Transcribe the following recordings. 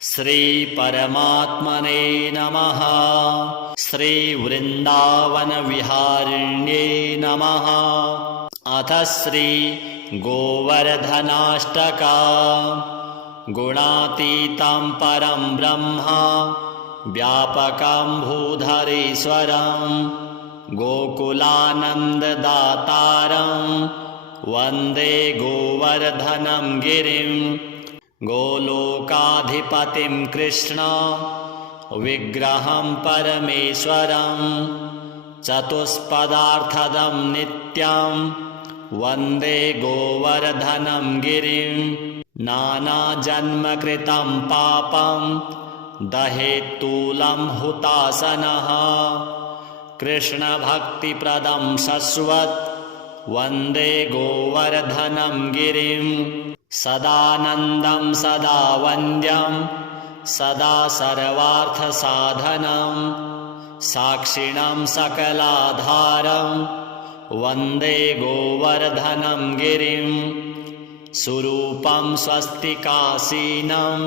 श्री परमात्मने नमः। श्री वृंदावन विहारिण्ये नमः। अथ श्री गोवर्धनाष्टका। गुणातीतं परं ब्रह्म व्यापकं भूधरेश्वरं गोकुलानन्ददातारं वन्दे गोवर्धनं गिरिं। गोलोकाधिपतिं कृष्ण विग्रहं परमेश्वरं चतुष्पदार्थदं नित्यं वन्दे गोवर्धनं गिरिं। नानाजन्मकृतं पापं दहेत्तूलं हुतासनः कृष्णभक्तिप्रदं शश्वत् वन्दे गोवर्धनं गिरिं। सदानन्दं सदा वन्द्यं सदा सर्वार्थसाधनं साक्षिणं सकलाधारं वन्दे गोवर्धनं गिरिं। सुरूपं स्वस्तिकासीनं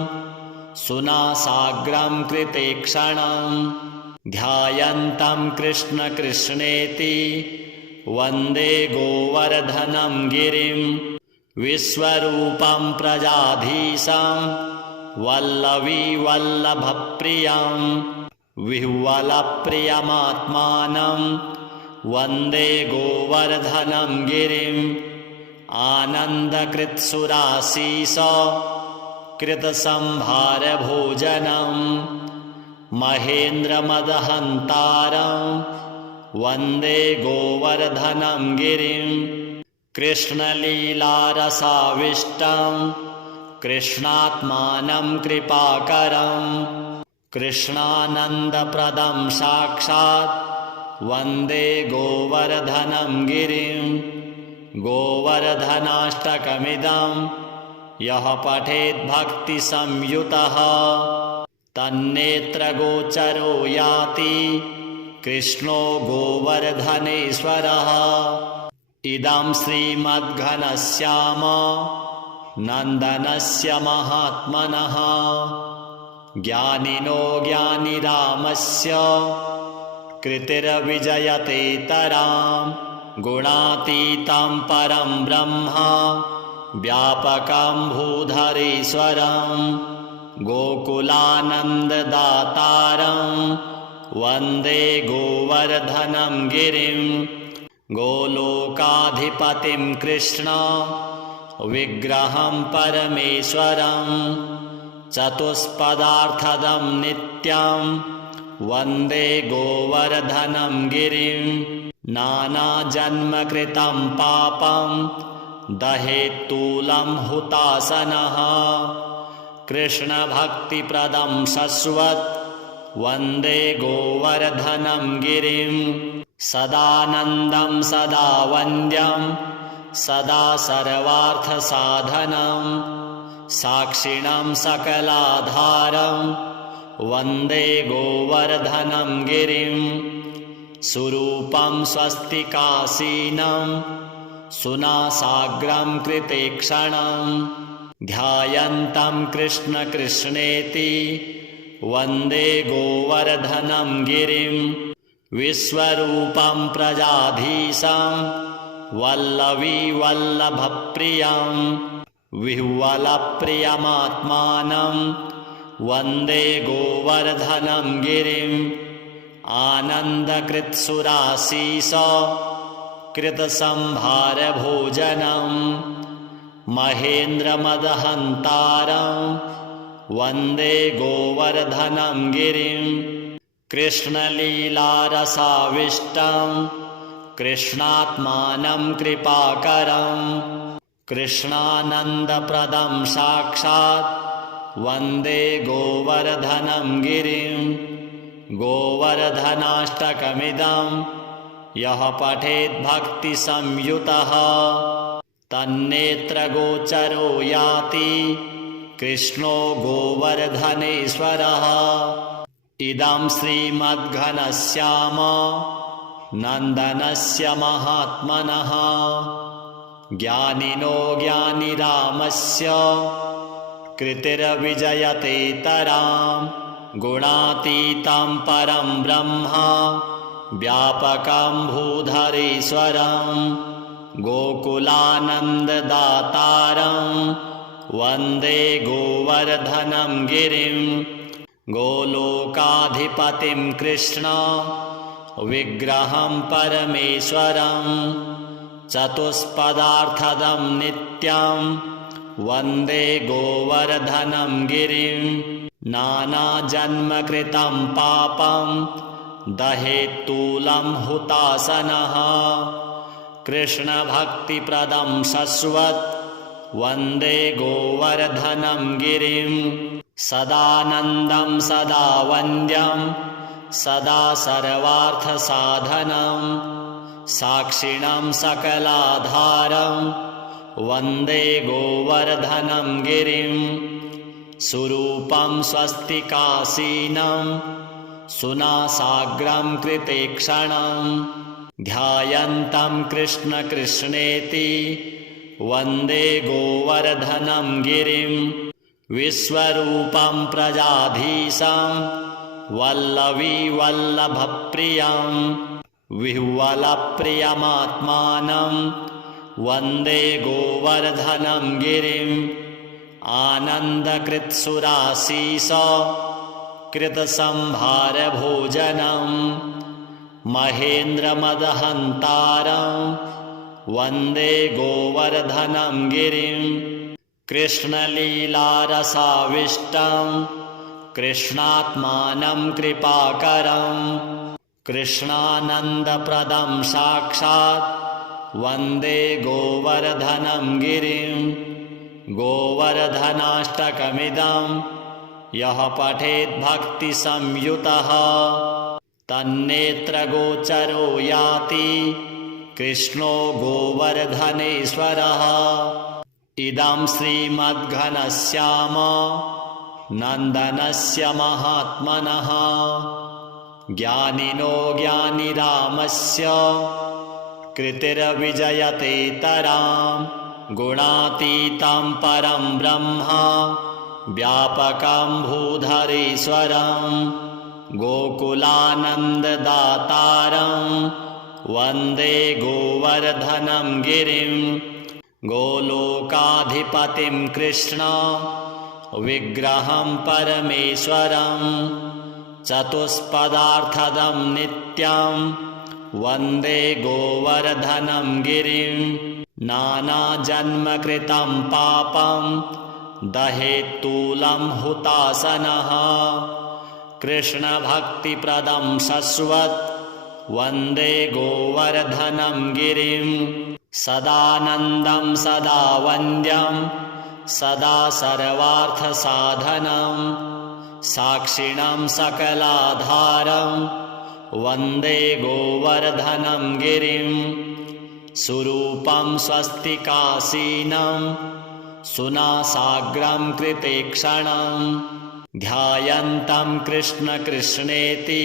सुनासाग्रं कृतेक्षणं ध्यायन्तं कृष्ण कृष्णेति वन्दे गोवर्धनं गिरिं। विश्वरूपं प्रजाधीशं वल्लवी वल्लभप्रियं विह्वलप्रियमात्मानं वन्दे गोवर्धनं गिरिं। आनन्दकृत्सुराशीष कृतसंभारभोजनं महेन्द्रमदहन्तारं वन्दे गोवर्धनं गिरिं। कृष्णलीलारसाविष्टं कृष्णात्मानं कृपाकरं कृष्णानन्दप्रदं साक्षात् वन्दे गोवर्धनं गिरिं। गोवर्धनाष्टकमिदं यः पठेत् भक्तिसंयुतः तन्नेत्रगोचरो याति कृष्णो गोवर्धनेश्वरः। इदं श्रीमद्घनश्याम नन्दनस्य महात्मनः ज्ञानिनो ज्ञानिरामस्य कृतिर्विजयतेतरां। गुणातीतं परं ब्रह्म व्यापकं भूधरेश्वरं गोकुलानन्ददातारं वन्दे गोवर्धनं गिरिं। गोलोकाधिपतिं कृष्ण विग्रहं परमेश्वरं चतुष्पदार्थदं नित्यं वन्दे गोवर्धनं गिरिं। नानाजन्मकृतं पापं दहेत्तूलं हुतासनः कृष्णभक्तिप्रदं शश्वत् वन्दे गोवर्धनं गिरिं। सदानन्दं सदा वन्द्यं सदा सर्वार्थसाधनं साक्षिणं सकलाधारं वन्दे गोवर्धनं गिरिं। सुरूपं स्वस्तिकासीनं सुनासाग्रं कृतेक्षणं ध्यायन्तं कृष्ण कृष्णेति वन्दे गोवर्धनं गिरिं। विश्वरूपं प्रजाधीशं वल्लवी वल्लभप्रियं विह्वलप्रियमात्मानं वन्दे गोवर्धनं गिरिं। आनन्दकृत्सुराशीष कृतसंभारभोजनं महेन्द्रमदहन्तारं वन्दे गोवर्धनं गिरिं। कृष्णलीलारसाविष्टं कृष्णात्मानं कृपाकरं कृष्णानन्दप्रदं साक्षात् वन्दे गोवर्धनं गिरिं। गोवर्धनाष्टकमिदं यः पठेत् भक्तिसंयुतः तन्नेत्रगोचरो याति कृष्णो गोवर्धनेश्वरः। इदं श्रीमद्घनश्याम नन्दनस्य महात्मनः ज्ञानिनो ज्ञानिरामस्य कृतिर्विजयतेतरां गुणातीतं परं ब्रह्म व्यापकं भूधरेश्वरं गोकुलानन्ददातारं वन्दे गोवर्धनं गिरिं गोलोकाधिपतिं कृष्ण विग्रहं परमेश्वरं चतुष्पदार्थदं नित्यं वन्दे गोवर्धनं गिरिं नानाजन्मकृतं पापं दहेत्तूलं हुतासनः कृष्णभक्तिप्रदं शश्वत् वन्दे गोवर्धनं गिरिं सदानन्दं सदा वन्द्यं सदा सर्वार्थसाधनं साक्षिणं सकलाधारं वन्दे गोवर्धनं गिरिं सुरूपं स्वस्तिकासीनं सुनासाग्रं कृतेक्षणं ध्यायन्तं कृष्ण कृष्णेति वन्दे गोवर्धनं गिरिं विश्वरूपं प्रजाधीशं वल्लवी वल्लभप्रियं विह्वलप्रियमात्मानं वन्दे गोवर्धनं गिरिं आनन्दकृत्सुराशीष कृतसंभारभोजनं महेन्द्रमदहन्तारं वन्दे गोवर्धनं गिरिं कृष्णलीलारसाविष्टं कृष्णात्मानं कृपाकरं कृष्णानन्दप्रदं साक्षात् वन्दे गोवर्धनं गिरिं गोवर्धनाष्टकमिदं यः पठेत् भक्तिसंयुतः तन्नेत्रगोचरो याति कृष्णो गोवर्धनेश्वरः इदं श्रीमद्घनश्याम नन्दनस्य महात्मनः ज्ञानिनो ज्ञानिरामस्य कृतिर्विजयतेतरां गुणातीतं परं ब्रह्म व्यापकं भूधरेश्वरं गोकुलानन्ददातारं वन्दे गोवर्धनं गिरिं गोलोकाधिपतिं कृष्ण विग्रहं परमेश्वरं चतुष्पदार्थदं नित्यं वन्दे गोवर्धनं गिरिं नानाजन्मकृतं पापं दहेत्तूलं हुतासनः कृष्णभक्तिप्रदं शश्वत् वन्दे गोवर्धनं गिरिं सदानन्दं सदा वन्द्यं सदा सर्वार्थसाधनं साक्षिणं सकलाधारं वन्दे गोवर्धनं गिरिं सुरूपं स्वस्तिकासीनं सुनासाग्रं कृतेक्षणं ध्यायन्तं कृष्ण कृष्णेति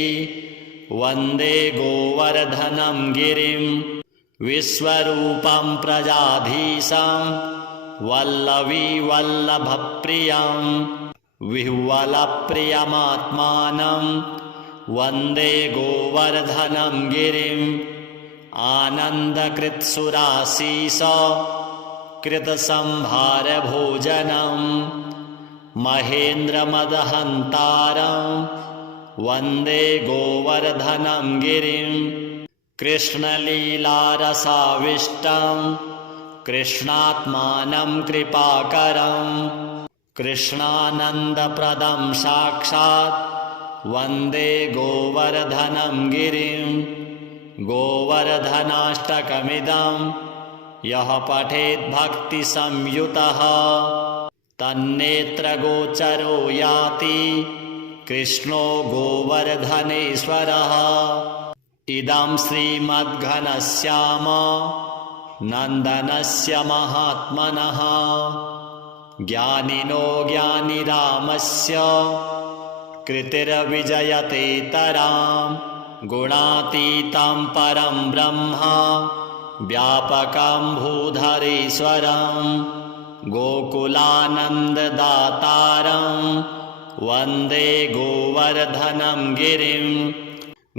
वन्दे गोवर्धनं गिरिं विश्वरूपं प्रजाधीशं वल्लवी वल्लभप्रियं विह्वलप्रियमात्मानं वन्दे गोवर्धनं गिरिं आनन्दकृत्सुराशीष कृतसंभारभोजनं महेन्द्रमदहन्तारं वन्दे गोवर्धनं गिरिं कृष्णलीलारसाविष्टं कृष्णात्मानं कृपाकरं कृष्णानन्दप्रदं साक्षात् वन्दे गोवर्धनं गिरिं गोवर्धनाष्टकमिदं यः पठेत् भक्तिसंयुतः तन्नेत्रगोचरो याति कृष्णो गोवर्धनेश्वरः इदं श्रीमद्घनश्याम नन्दनस्य महात्मनः ज्ञानिनो ज्ञानिरामस्य कृतिर्विजयतेतरां गुणातीतं परं ब्रह्म व्यापकं भूधरेश्वरं गोकुलानन्ददातारं वन्दे गोवर्धनं गिरिं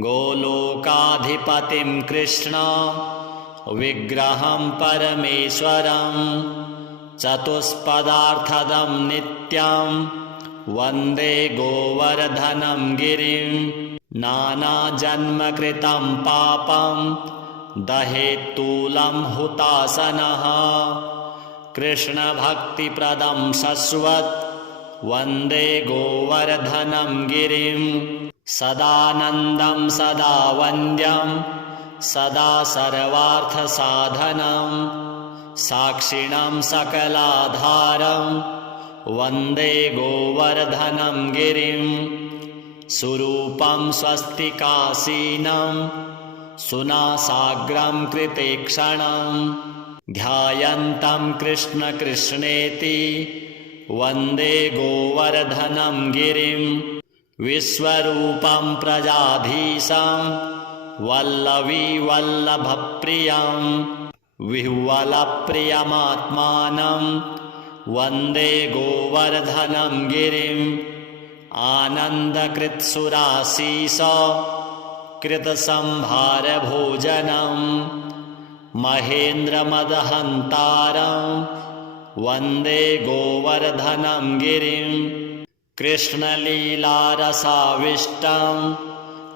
गोलोकाधिपतिं कृष्ण विग्रहं परमेश्वरं चतुष्पदार्थदं नित्यं वन्दे गोवर्धनं गिरिं नानाजन्मकृतं पापं दहेत्तूलं हुतासनः कृष्णभक्तिप्रदं शश्वत् वन्दे गोवर्धनं गिरिं सदानन्दं सदा वन्द्यं सदा सर्वार्थसाधनं साक्षिणं सकलाधारं वन्दे गोवर्धनं गिरिं सुरूपं स्वस्तिकासीनं सुनासाग्रं कृतेक्षणं ध्यायन्तं कृष्ण कृष्णेति वन्दे गोवर्धनं गिरिं विश्वरूपं प्रजाधीशं वल्लवीवल्लभप्रियं विह्वलप्रियमात्मानं वन्दे गोवर्धनं गिरिं आनन्दकृत्सुरासीस कृतसंभारभोजनं महेन्द्रमदहन्तारं वन्दे गोवर्धनं गिरिं कृष्णलीलारसाविष्टं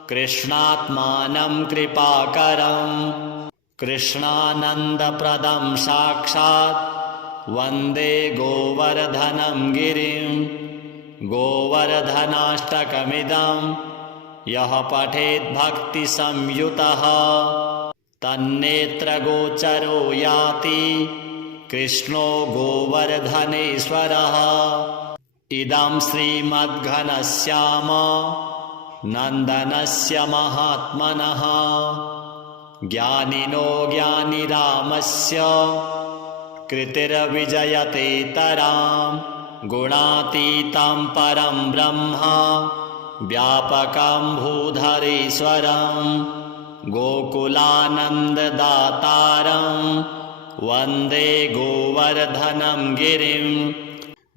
कृष्णात्मानं कृपाकरं कृष्णानन्दप्रदं साक्षात् वन्दे गोवर्धनं गिरिं गोवर्धनाष्टकमिदं यः पठेत् भक्तिसंयुतः तन्नेत्रगोचरो याति कृष्णो गोवर्धनेश्वरः इदं श्रीमद्घनश्याम नन्दनस्य महात्मनः ज्ञानिनो ज्ञानिरामस्य कृतिर्विजयतेतरां गुणातीतं परं ब्रह्म व्यापकं भूधरेश्वरं गोकुलानन्ददातारं वन्दे गोवर्धनं गिरिं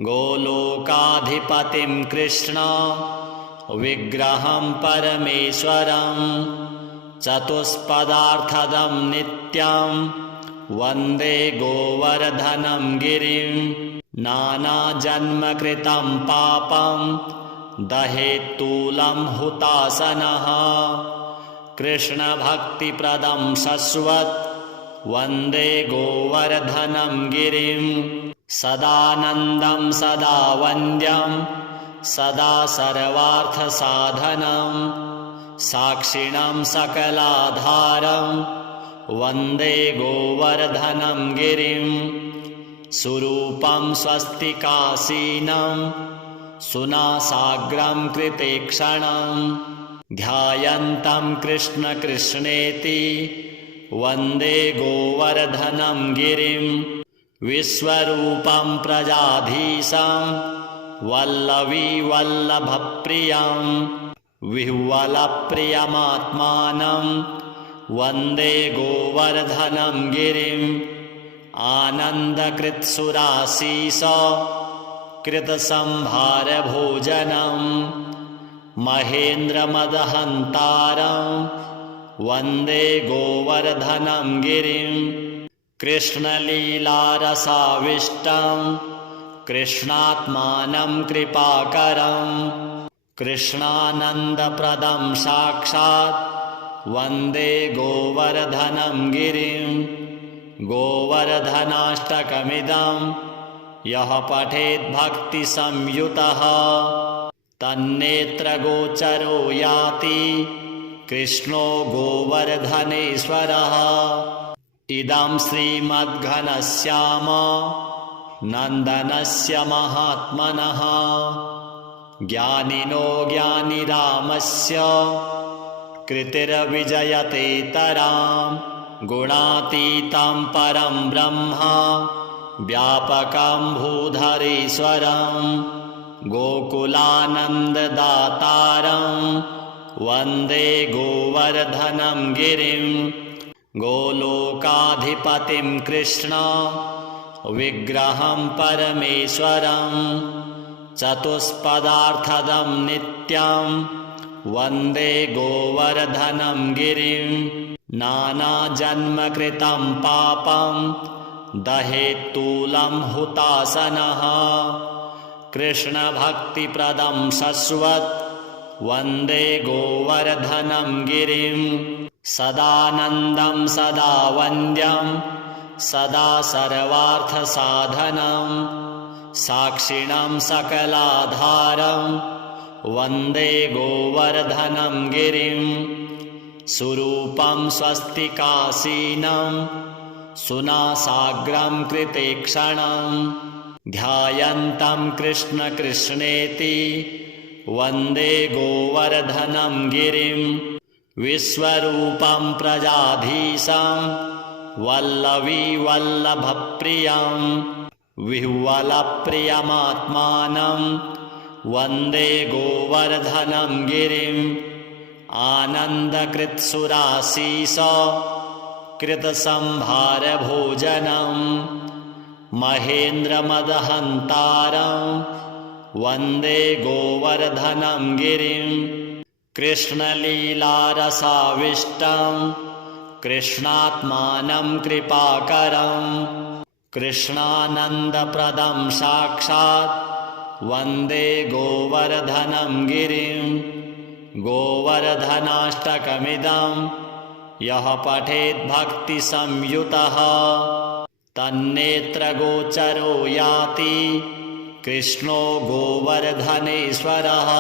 गोलोकाधिपतिं कृष्ण विग्रहं परमेश्वरं चतुष्पदार्थदं नित्यं वन्दे गोवर्धनं गिरिं नानाजन्मकृतं पापं दहेत्तूलं हुतासनः कृष्णभक्तिप्रदं शश्वत् वन्दे गोवर्धनं गिरिं सदानन्दं सदा वन्द्यं सदा सर्वार्थसाधनं साक्षिणं सकलाधारं वन्दे गोवर्धनं गिरिं सुरूपं स्वस्तिकासीनं सुनासाग्रं कृतेक्षणं ध्यायन्तं कृष्ण कृष्णेति वन्दे गोवर्धनं गिरिं विश्वरूपं प्रजाधीशं वल्लवीवल्लभप्रियं विह्वलप्रियमात्मानं वन्दे गोवर्धनं गिरिं आनन्दकृत्सुरासीस कृतसंभारभोजनं महेन्द्रमदहन्तारं वन्दे गोवर्धनं गिरिं कृष्णलीलारसाविष्टं कृष्णात्मानं कृपाकरं कृष्णानन्दप्रदं साक्षात् वन्दे गोवर्धनं गिरिं गोवर्धनाष्टकमिदं यः पठेत् भक्तिसंयुतः तन्नेत्रगोचरो याति कृष्णो गोवर्धनेश्वरः इदं श्रीमद्घनश्याम नन्दनस्य महात्मनः ज्ञानिनो ज्ञानिरामस्य कृतिर्विजयतेतरां गुणातीतं परं ब्रह्म व्यापकं भूधरेश्वरं गोकुलानन्ददातारं वन्दे गोवर्धनं गिरिं गोलोकाधिपतिं कृष्ण विग्रहं परमेश्वरं चतुष्पदार्थदं नित्यं वन्दे गोवर्धनं गिरिं नानाजन्मकृतं पापं दहेत्तूलं हुतासनः कृष्णभक्तिप्रदं शश्वत् वन्दे गोवर्धनं गिरिं सदानन्दं सदा वन्द्यं सदा सर्वार्थसाधनं साक्षिणं सकलाधारं वन्दे गोवर्धनं गिरिं सुरूपं स्वस्तिकासीनं सुनासाग्रं कृतेक्षणं ध्यायन्तं कृष्ण कृष्णेति वन्दे गोवर्धनं गिरिं विश्वरूपं प्रजाधीशं वल्लवी वल्लभप्रियं विह्वलप्रियमात्मानं वन्दे गोवर्धनं गिरिं आनन्दकृत्सुराशीष कृतसंभारभोजनं महेन्द्रमदहन्तारं वन्दे गोवर्धनं गिरिं कृष्णलीलारसाविष्टं कृष्णात्मानं कृपाकरं कृष्णानन्दप्रदं साक्षात् वन्दे गोवर्धनं गिरिं गोवर्धनाष्टकमिदं यः पठेत् भक्तिसंयुतः तन्नेत्रगोचरो याति कृष्णो गोवर्धनेश्वरः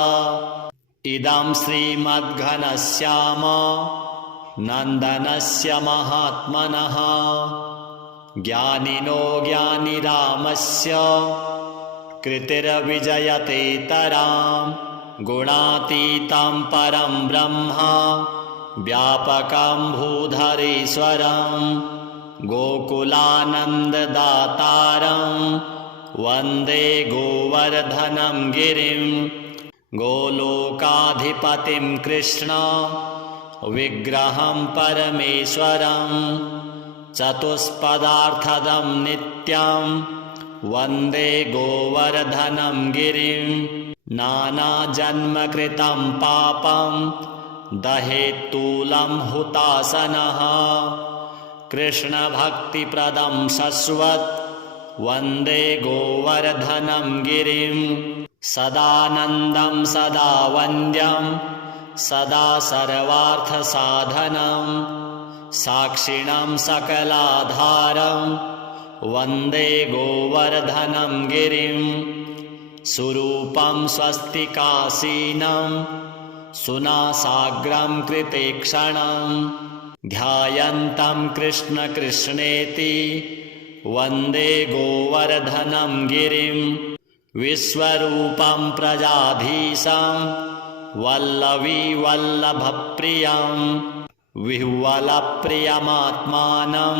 इदं श्रीमद्घनश्याम नन्दनस्य महात्मनः ज्ञानिनो ज्ञानिरामस्य कृतिर्विजयतेतरां गुणातीतं परं ब्रह्म व्यापकं भूधरेश्वरं गोकुलानन्ददातारं वन्दे गोवर्धनं गिरिं गोलोकाधिपतिं कृष्ण विग्रहं परमेश्वरं चतुष्पदार्थदं नित्यं वन्दे गोवर्धनं गिरिं नानाजन्मकृतं पापं दहेत्तूलं हुतासनः कृष्णभक्तिप्रदं शश्वत् वन्दे गोवर्धनं गिरिं सदानन्दं सदा वन्द्यं सदा सर्वार्थसाधनं साक्षिणं सकलाधारं वन्दे गोवर्धनं गिरिं सुरूपं स्वस्तिकासीनं सुनासाग्रं कृतेक्षणं ध्यायन्तं कृष्ण कृष्णेति वन्दे गोवर्धनं गिरिं विश्वरूपं प्रजाधीशं वल्लवी वल्लभप्रियं विह्वलप्रियमात्मानं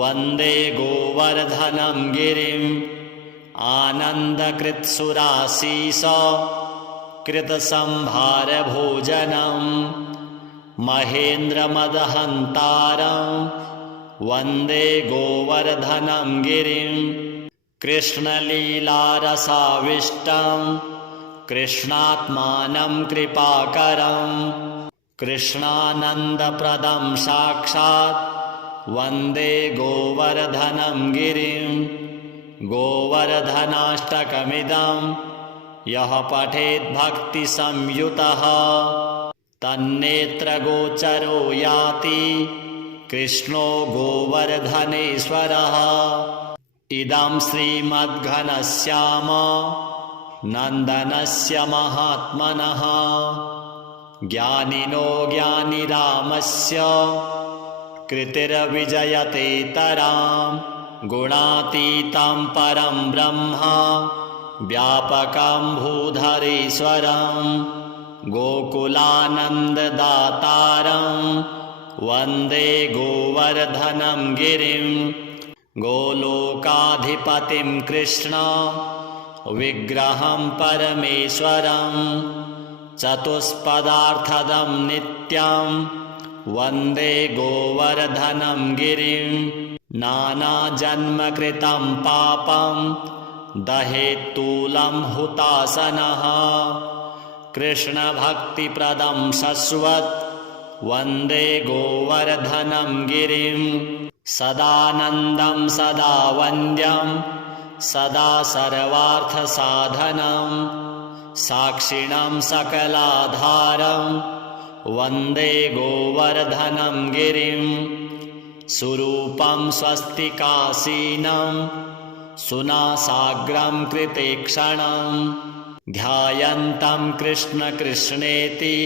वन्दे गोवर्धनं गिरिं आनन्दकृत्सुराशीष कृतसंभारभोजनं महेन्द्रमदहन्तारं वन्दे गोवर्धनं गिरिं कृष्णलीलारसाविष्टं कृष्णात्मानं कृपाकरं कृष्णानन्दप्रदं साक्षात् वन्दे गोवर्धनं गिरिं गोवर्धनाष्टकमिदं यः पठेत् भक्तिसंयुतः तन्नेत्रगोचरो याति कृष्णो गोवर्धनेश्वरः इदं श्रीमद्घनश्याम नन्दनस्य महात्मनः ज्ञानिनो ज्ञानिरामस्य कृतिर्विजयतेतरां गुणातीतं परं ब्रह्म व्यापकं भूधरेश्वरं गोकुलानन्ददातारं वन्दे गोवर्धनं गिरिं गोलोकाधिपतिं कृष्ण विग्रहं परमेश्वरं चतुष्पदार्थदं नित्यं वन्दे गोवर्धनं गिरिं नानाजन्मकृतं पापं दहेत्तूलं हुतासनः कृष्णभक्तिप्रदं शश्वत् वन्दे गोवर्धनं गिरिं सदानन्दं सदा वन्द्यं सदा सर्वार्थसाधनं साक्षिणं सकलाधारं वन्दे गोवर्धनं गिरिं सुरूपं स्वस्तिकासीनं सुनासाग्रं कृतेक्षणं ध्यायन्तं कृष्णकृष्णेति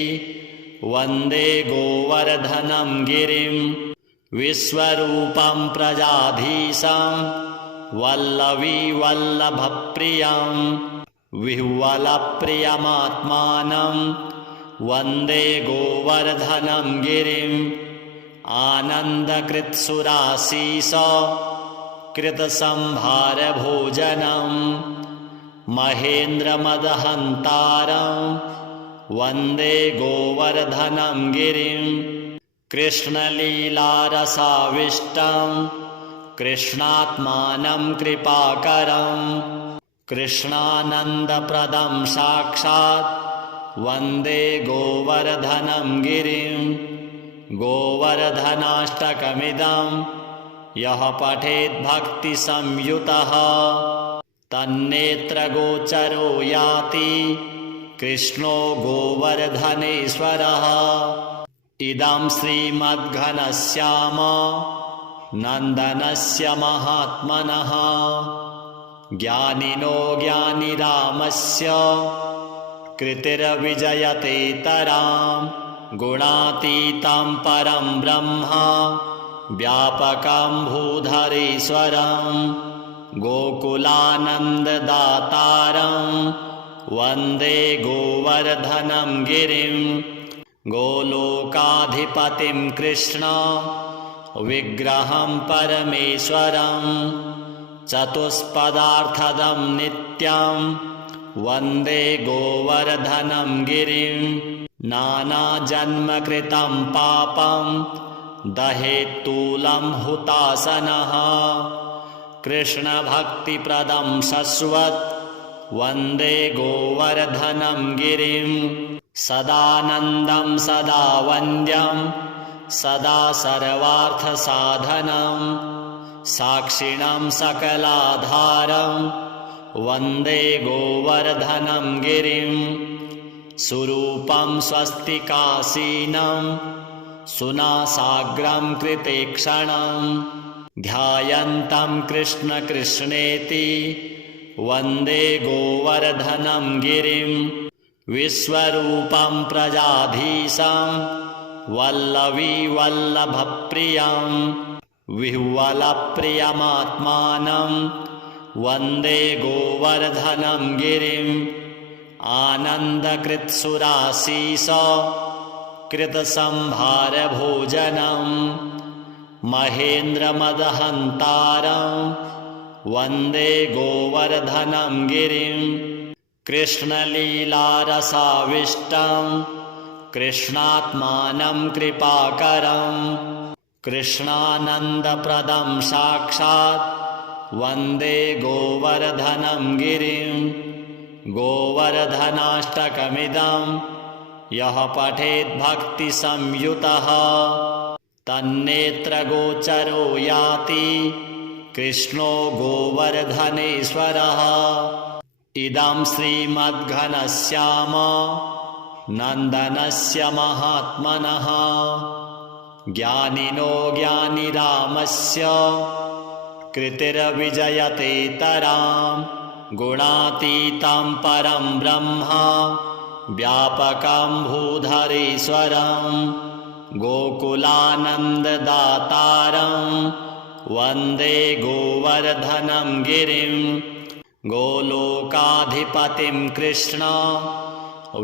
वन्दे गोवर्धनं गिरिं विश्वरूपं प्रजाधीशं वल्लवीवल्लभप्रियं विह्वलप्रियमात्मानं वन्दे गोवर्धनं गिरिं आनन्दकृत्सुरासीस कृतसंभारभोजनं महेन्द्रमदहन्तारं वन्दे गोवर्धनं गिरिं कृष्णलीलारसाविष्टं कृष्णात्मानं कृपाकरं कृष्णानन्दप्रदं साक्षात् वन्दे गोवर्धनं गिरिं गोवर्धनाष्टकमिदं यः पठेत् भक्तिसंयुतः तन्नेत्रगोचरो याति कृष्णो गोवर्धनेश्वरः इदं श्रीमद्घनश्याम नन्दनस्य महात्मनः ज्ञानिनो ज्ञानिरामस्य कृतिर्विजयतेतरां गुणातीतं परं ब्रह्म व्यापकं भूधरेश्वरं गोकुलानन्ददातारं वन्दे गोवर्धनं गिरिं गोलोकाधिपतिं कृष्ण विग्रहं परमेश्वरं चतुष्पदार्थदं नित्यं वन्दे गोवर्धनं गिरिं नानाजन्मकृतं पापं दहेत्तूलं हुतासनः कृष्णभक्तिप्रदं शश्वत् वन्दे गोवर्धनं गिरिं सदानन्दं सदा वन्द्यं सदा सर्वार्थसाधनं साक्षिणं सकलाधारं वन्दे गोवर्धनं गिरिं सुरूपं स्वस्तिकासीनं सुनासाग्रं कृतेक्षणं ध्यायन्तं कृष्णकृष्णेति वन्दे गोवर्धनं गिरिं विश्वरूपं प्रजाधीशं वल्लवीवल्लभप्रियं विह्वलप्रियमात्मानं वन्दे गोवर्धनं गिरिं आनन्दकृत्सुरासीस कृतसंभारभोजनं महेन्द्रमदहन्तारं वन्दे गोवर्धनं गिरिं कृष्णलीलारसाविष्टं कृष्णात्मानं कृपाकरं कृष्णानन्दप्रदं साक्षात् वन्दे गोवर्धनं गिरिं गोवर्धनाष्टकमिदं यः पठेत् भक्तिसंयुतः तन्नेत्रगोचरो याति कृष्णो गोवर्धनेश्वरः इदं श्रीमद्घनश्याम नन्दनस्य महात्मनः ज्ञानिनो ज्ञानिरामस्य कृतिर्विजयतेतरां गुणातीतं परं ब्रह्म व्यापकं भूधरेश्वरं गोकुलानन्ददातारं वन्दे गोवर्धनं गिरिं गोलोकाधिपतिं कृष्ण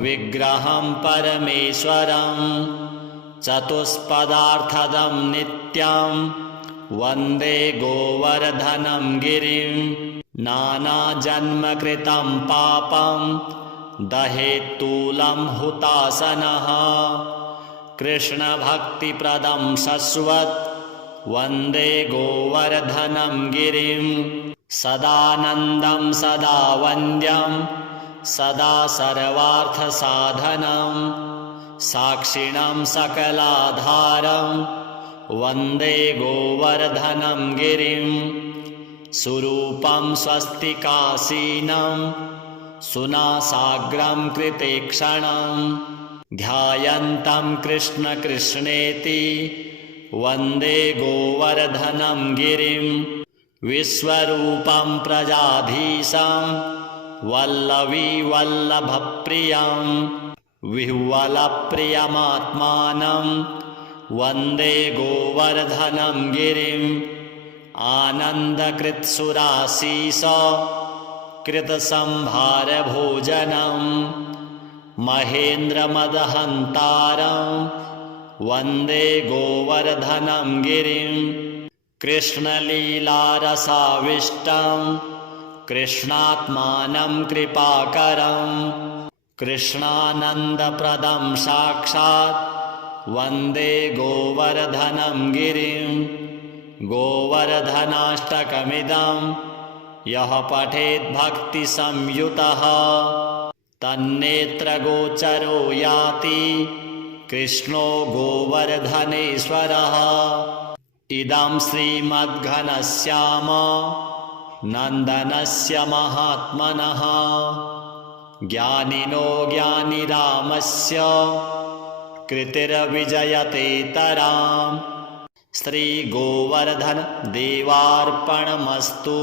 विग्रहं परमेश्वरं चतुष्पदार्थदं नित्यं वन्दे गोवर्धनं गिरिं नानाजन्मकृतं पापं दहेत्तूलं हुतासनः कृष्णभक्तिप्रदं शश्वत् वन्दे गोवर्धनं गिरिं सदानन्दं सदा वन्द्यं सदा सर्वार्थसाधनं साक्षिणं सकलाधारं वन्दे गोवर्धनं गिरिं सुरूपं स्वस्तिकासीनं सुनासाग्रं कृतेक्षणं ध्यायन्तं कृष्ण कृष्णेति वन्दे गोवर्धनं गिरिं विश्वरूपं प्रजाधीशं वल्लवी वल्लभप्रियं विह्वलप्रियमात्मानं वन्दे गोवर्धनं गिरिं आनन्दकृत्सुरासीस कृतसंभारभोजनं महेन्द्रमदहन्तारं वन्दे गोवर्धनं गिरिं कृष्णलीलारसाविष्टं कृष्णात्मानं कृपाकरं कृष्णानन्दप्रदं साक्षात् वन्दे गोवर्धनं गिरिं गोवर्धनाष्टकमिदं यः पठेद्भक्तिसंयुतः तन्नेत्रगोचरो याति कृष्णो गोवर्धनेश्वरः इदं श्रीमद्घनश्याम नन्दनस्य महात्मनः ज्ञानिनो ज्ञानिरामस्य कृतिर्विजयतेतराम् श्रीगोवर्धन देवार्पणमस्तु।